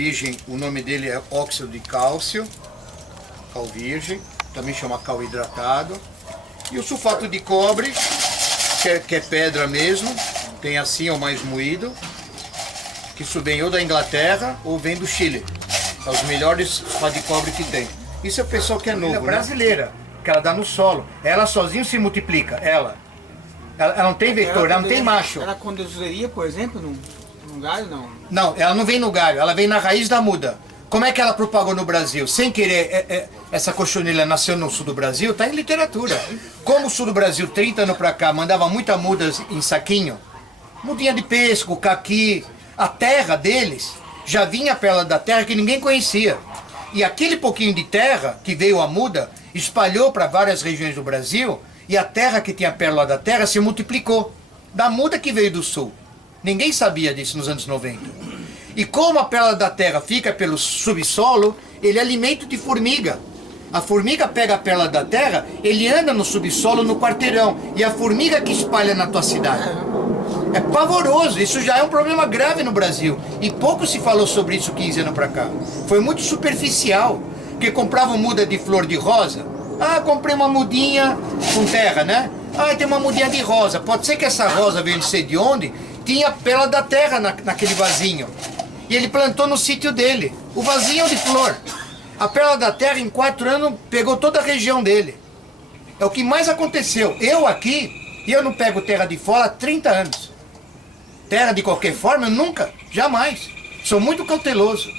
virgem, o nome dele é óxido de cálcio, cal virgem, também chama cal hidratado. E o sulfato de cobre, que é pedra mesmo, tem assim ou mais moído, que isso vem ou da Inglaterra ou vem do Chile. É os melhores sulfato de cobre que tem. Isso é o pessoal que é novo, né? Brasileira, que ela dá no solo. Ela sozinha se multiplica, ela não tem vetor, ela não tem macho. Ela condensaria, por exemplo, no galho, não? Não, ela não vem no galho, ela vem na raiz da muda. Como é que ela propagou no Brasil? Sem querer, essa cochonilha nasceu no sul do Brasil, está em literatura. Como o sul do Brasil, 30 anos para cá, mandava muita muda em saquinho, mudinha de pesco, caqui, a terra deles já vinha a pérola da terra que ninguém conhecia. E aquele pouquinho de terra que veio a muda, espalhou para várias regiões do Brasil, e a terra que tinha a pérola da terra se multiplicou. Da muda que veio do sul. Ninguém sabia disso nos anos 90. E como a pérola da terra fica pelo subsolo, ele é alimento de formiga. A formiga pega a pérola da terra, ele anda no subsolo, no quarteirão. E a formiga que espalha na tua cidade. É pavoroso, isso já é um problema grave no Brasil. E pouco se falou sobre isso 15 anos pra cá. Foi muito superficial. Porque compravam muda de flor de rosa. Ah, comprei uma mudinha com terra, né? Ah, tem uma mudinha de rosa. Pode ser que essa rosa veio de sei de onde, tinha a pérola da terra naquele vasinho. E ele plantou no sítio dele. O vasinho de flor. A pérola da terra, em 4 anos, pegou toda a região dele. É o que mais aconteceu. Eu aqui, eu não pego terra de fora há 30 anos. Terra de qualquer forma, eu nunca, jamais. Sou muito cauteloso.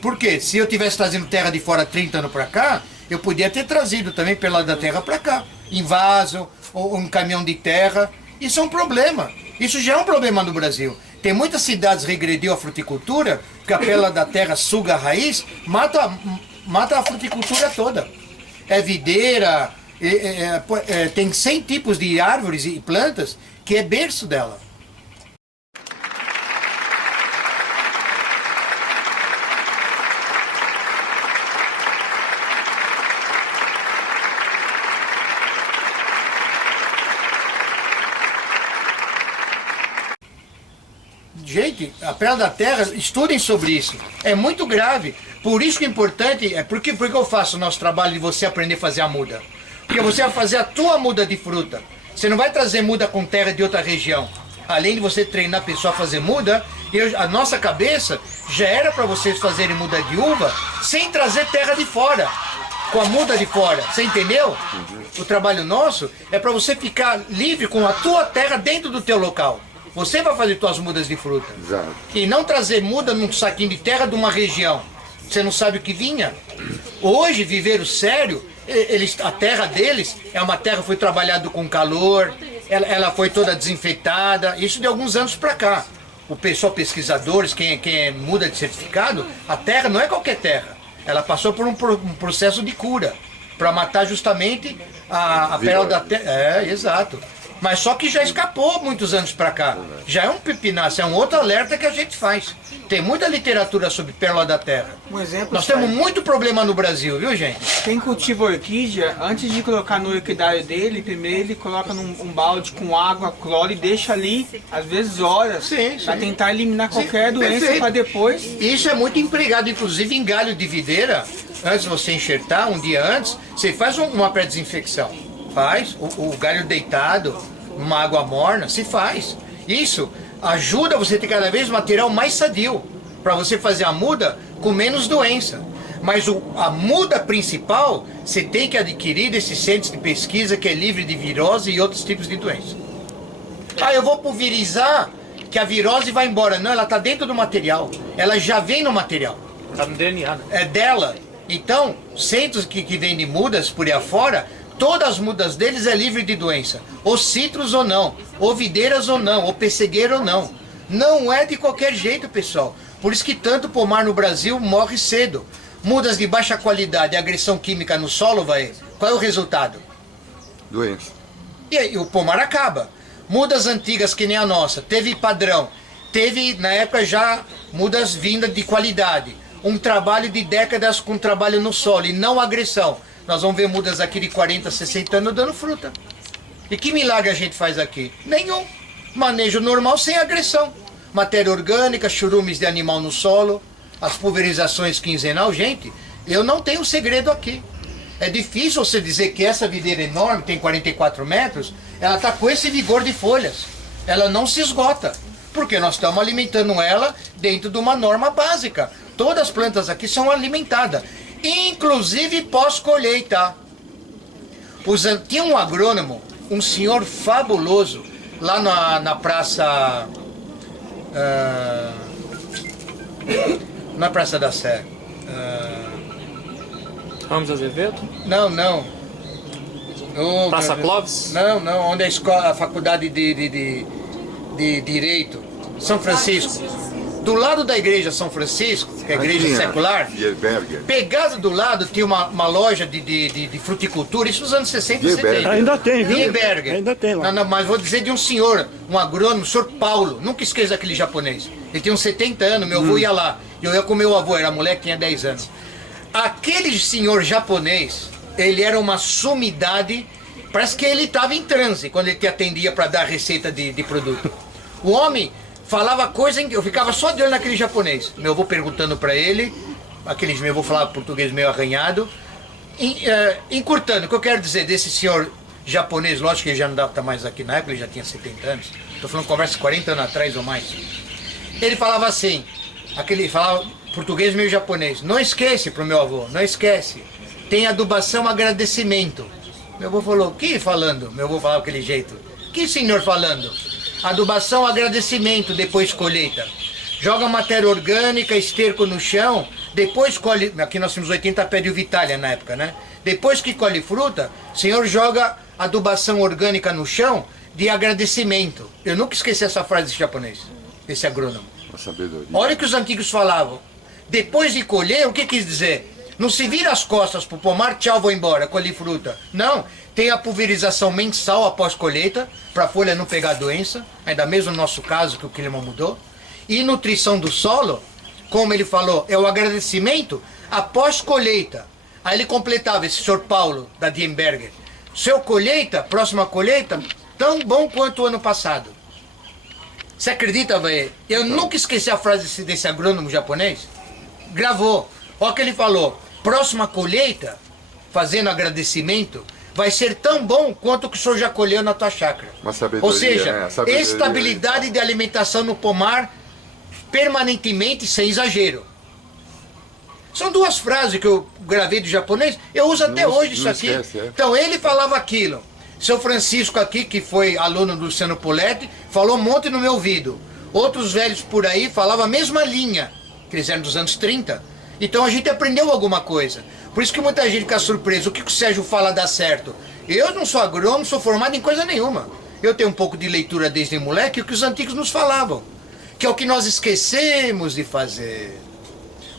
Por quê? Se eu tivesse trazendo terra de fora 30 anos para cá, eu podia ter trazido também pérola da terra para cá. Em vaso, ou um caminhão de terra. Isso é um problema. Isso já é um problema no Brasil. Tem muitas cidades regrediu a fruticultura, porque a pérola da terra suga a raiz, mata a fruticultura toda. É videira, tem 100 tipos de árvores e plantas que é berço dela. Gente, a pérola da terra, estudem sobre isso. É muito grave. Por isso que é importante, porque eu faço o nosso trabalho de você aprender a fazer a muda. Porque você vai fazer a tua muda de fruta. Você não vai trazer muda com terra de outra região. Além de você treinar a pessoa a fazer muda, a nossa cabeça já era para vocês fazerem muda de uva sem trazer terra de fora. Com a muda de fora. Você entendeu? O trabalho nosso é para você ficar livre com a tua terra dentro do teu local. Você vai fazer suas mudas de fruta. Exato. E não trazer muda num saquinho de terra de uma região. Você não sabe o que vinha. Hoje, viveiro sério, a terra deles é uma terra que foi trabalhada com calor, ela foi toda desinfetada, isso de alguns anos para cá. O pessoal, pesquisadores, quem muda de certificado, a terra não é qualquer terra. Ela passou por um processo de cura, para matar justamente a pérola da terra. Exato. Mas só que já escapou muitos anos para cá. Já é um pepinaço, é um outro alerta que a gente faz. Tem muita literatura sobre pérola da terra. Um exemplo. Nós temos muito problema no Brasil, viu, gente? Quem cultiva orquídea, antes de colocar no orquidário dele, primeiro ele coloca num balde com água, cloro e deixa ali, às vezes horas, para tentar eliminar qualquer doença para depois. Isso é muito empregado, inclusive em galho de videira. Antes de você enxertar, um dia antes, você faz uma pré-desinfecção. Faz, o galho deitado, uma água morna, se faz. Isso ajuda você a ter cada vez material mais sadio, para você fazer a muda com menos doença. Mas a muda principal, você tem que adquirir desses centros de pesquisa que é livre de virose e outros tipos de doença. Ah, eu vou pulverizar que a virose vai embora. Não, ela está dentro do material. Ela já vem no material. Está no DNA, né? É dela. Então, centros que vendem mudas por aí afora, todas as mudas deles é livre de doença. Ou citros ou não, ou videiras ou não, ou pessegueira ou não. Não é de qualquer jeito, pessoal. Por isso que tanto pomar no Brasil morre cedo. Mudas de baixa qualidade, agressão química no solo, qual é o resultado? Doença. E aí o pomar acaba. Mudas antigas que nem a nossa, teve padrão. Teve, na época, já mudas vindas de qualidade. Um trabalho de décadas com trabalho no solo e não agressão. Nós vamos ver mudas aqui de 40, 60 anos dando fruta. E que milagre a gente faz aqui? Nenhum. Manejo normal sem agressão. Matéria orgânica, churumes de animal no solo. as pulverizações quinzenal, gente, eu não tenho segredo aqui. É difícil você dizer que essa videira enorme, tem 44 metros, ela está com esse vigor de folhas. Ela não se esgota, porque nós estamos alimentando ela dentro de uma norma básica. Todas as plantas aqui são alimentadas, inclusive pós-colheita. Tinha um agrônomo, um senhor fabuloso, lá na praça... na Praça da Sé. Ramos Azevedo? Não. Praça Clóvis? Não, onde a faculdade de Direito, São Francisco. Do lado da igreja São Francisco, que é a igreja secular, pegado do lado tinha uma loja de fruticultura, isso nos anos 60 e 70. Ainda tem, viu? Wieberger. Ainda tem lá. Não, mas vou dizer de um senhor, um agrônomo, o senhor Paulo, nunca esqueça aquele japonês. Ele tinha uns 70 anos, meu avô ia lá. Eu ia com meu avô, era moleque, tinha 10 anos. Aquele senhor japonês, ele era uma sumidade, parece que ele estava em transe quando ele te atendia para dar receita de produto. O homem falava coisa, eu ficava só de olho naquele japonês. Meu avô perguntando para ele, meu avô falava português meio arranhado, encurtando, o que eu quero dizer desse senhor japonês, lógico que ele já não estava mais aqui na época, ele já tinha 70 anos, estou falando conversa 40 anos atrás ou mais. Ele falava assim, falava português meio japonês, não esquece pro meu avô, não esquece, tem adubação, agradecimento. Meu avô falou, que falando? Meu avô falava daquele jeito, que senhor falando? Adubação, agradecimento, depois colheita. Joga matéria orgânica, esterco no chão, depois colhe, aqui nós tínhamos 80 pés de Vitalia na época, né? Depois que colhe fruta, o senhor joga adubação orgânica no chão de agradecimento. Eu nunca esqueci essa frase desse japonês, desse agrônomo. Olha o que os antigos falavam. Depois de colher, o que quis dizer? Não se vira as costas pro pomar, tchau, vou embora, colhi fruta. Não, tem a pulverização mensal após colheita, para a folha não pegar doença, ainda mesmo no nosso caso, que o clima mudou. E nutrição do solo, como ele falou, é o agradecimento após colheita. Aí ele completava, esse senhor Paulo, da Dienberger. Seu colheita, próxima colheita, tão bom quanto o ano passado. Você acredita, velho? Eu nunca esqueci a frase desse agrônomo japonês. Gravou. Olha o que ele falou. Próxima colheita, fazendo agradecimento, vai ser tão bom quanto o que o senhor já colheu na tua chácara. Ou seja, estabilidade de alimentação no pomar, permanentemente, sem exagero. São duas frases que eu gravei do japonês, eu uso até hoje isso aqui. Então ele falava aquilo. Seu Francisco aqui, que foi aluno do Luciano Poletti, falou um monte no meu ouvido. Outros velhos por aí falavam a mesma linha, que eles eram dos anos 30. Então a gente aprendeu alguma coisa. Por isso que muita gente fica surpresa. O que o Sérgio fala dá certo? Eu não sou agrônomo, não sou formado em coisa nenhuma. Eu tenho um pouco de leitura desde moleque, o que os antigos nos falavam. Que é o que nós esquecemos de fazer.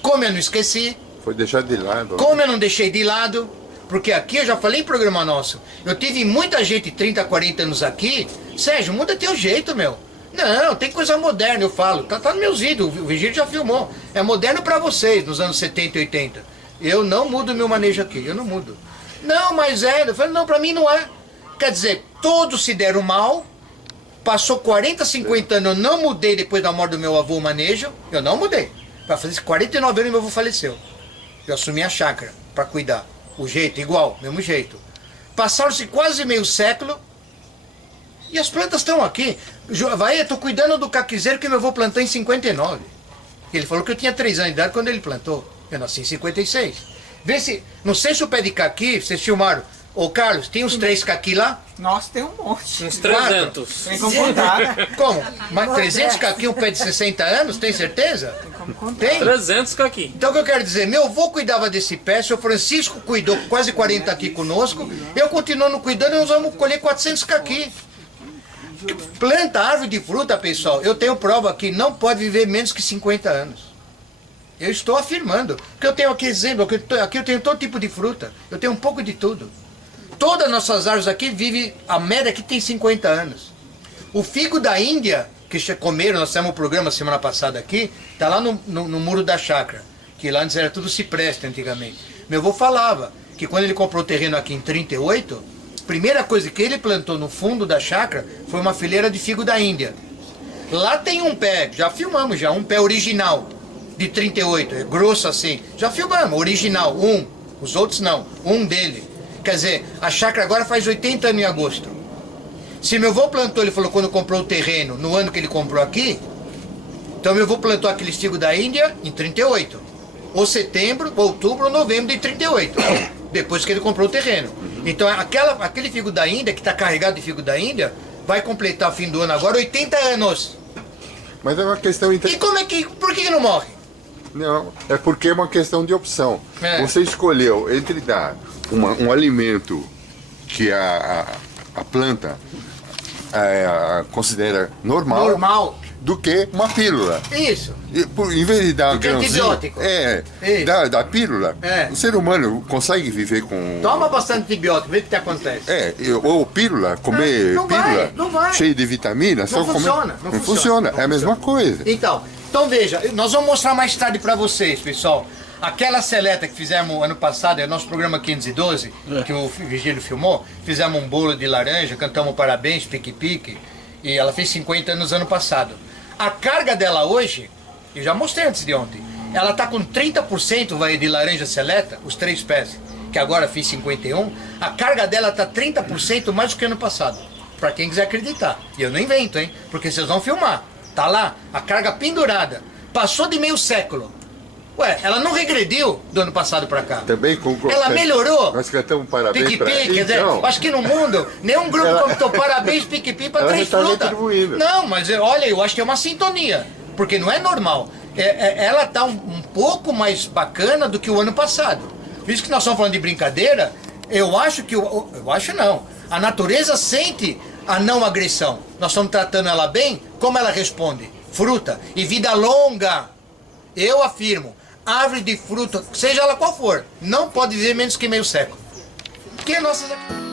Como eu não esqueci. Foi deixar de lado. Como eu não deixei de lado. Porque aqui, eu já falei em programa nosso, eu tive muita gente 30, 40 anos aqui. Sérgio, muda teu jeito, meu. Não, tem coisa moderna, eu falo. Tá nos meus vídeos, o Vigílio já filmou. É moderno pra vocês, nos anos 70 e 80. Eu não mudo meu manejo aqui, eu não mudo. Não, mas é. Eu falei, não, pra mim não é. Quer dizer, todos se deram mal. Passou 40, 50 anos, eu não mudei depois da morte do meu avô o manejo. Eu não mudei. Pra fazer 49 anos, meu avô faleceu. Eu assumi a chácara pra cuidar. O jeito, igual, mesmo jeito. Passaram-se quase meio século e as plantas estão aqui. Vai, eu tô cuidando do caquizeiro que meu avô plantou em 59. Ele falou que eu tinha 3 anos de idade quando ele plantou. Eu nasci em 56. Vê se, não sei se o pé de caqui, vocês filmaram. Ô Carlos, tem uns 3 caqui lá? Nossa, tem um monte. Uns 300. Tem como contar. Como? Mas 300 caqui, um pé de 60 anos, tem certeza? Tem como contar. Tem? 300 caqui. Então o que eu quero dizer, meu avô cuidava desse pé, seu Francisco cuidou quase 40 aqui conosco, eu continuando cuidando e nós vamos colher 400 caqui. Planta, árvore de fruta, pessoal, eu tenho prova que não pode viver menos que 50 anos. Eu estou afirmando, que eu tenho aqui exemplo, aqui eu tenho todo tipo de fruta, eu tenho um pouco de tudo. Todas as nossas árvores aqui vivem, a média aqui tem 50 anos. O figo da Índia, que comeram, nós fizemos um programa semana passada aqui, está lá no muro da chácara, que lá antes era tudo cipreste antigamente. Meu avô falava que quando ele comprou o terreno aqui em 38, a primeira coisa que ele plantou no fundo da chácara foi uma fileira de figo da Índia. Lá tem um pé, já filmamos já, um pé original, de 38, é grosso assim. Já filmamos, original, os outros não, dele. Quer dizer, a chácara agora faz 80 anos em agosto. Se meu avô plantou, ele falou quando comprou o terreno, no ano que ele comprou aqui, então meu avô plantou aqueles figos da Índia em 38. Ou setembro, outubro, ou novembro de 38. Depois que ele comprou o terreno. Então aquele figo da Índia, que está carregado de figo da Índia, vai completar o fim do ano agora 80 anos. Mas é uma questão... E por que não morre? Não, é porque é uma questão de opção. É. Você escolheu entre dar um alimento que a planta considera normal, do que uma pílula. Isso. Em vez de dar antibiótico. da pílula, o ser humano consegue viver com... Toma bastante antibiótico, vê o que acontece. Ou pílula, comer pílula não vai. cheia de vitamina, Não funciona. É a mesma coisa. Então veja, nós vamos mostrar mais tarde pra vocês, pessoal. Aquela seleta que fizemos ano passado, é o nosso programa 512, que o Vigílio filmou, fizemos um bolo de laranja, cantamos parabéns, pique-pique, e ela fez 50 anos ano passado. A carga dela hoje, eu já mostrei antes de ontem, ela tá com 30% de laranja seleta, os 3 pés, que agora fiz 51, a carga dela tá 30% mais do que ano passado, pra quem quiser acreditar. E eu não invento, hein, porque vocês vão filmar, tá lá, a carga pendurada, passou de meio século. Ué, ela não regrediu do ano passado pra cá. Também concordo. Ela melhorou. Nós cantamos parabéns Pique-pique, pra ela. quer dizer, acho que no mundo, nenhum grupo cantou parabéns, pique-pique pra 3 frutas. Não, mas olha, eu acho que é uma sintonia, porque não é normal. Ela tá um pouco mais bacana do que o ano passado. Visto que nós estamos falando de brincadeira, eu acho que, eu acho não, a natureza sente a não agressão. Nós estamos tratando ela bem, como ela responde? Fruta e vida longa. Eu afirmo, árvore de fruta, seja ela qual for, não pode viver menos que meio século. Que nossas aqui.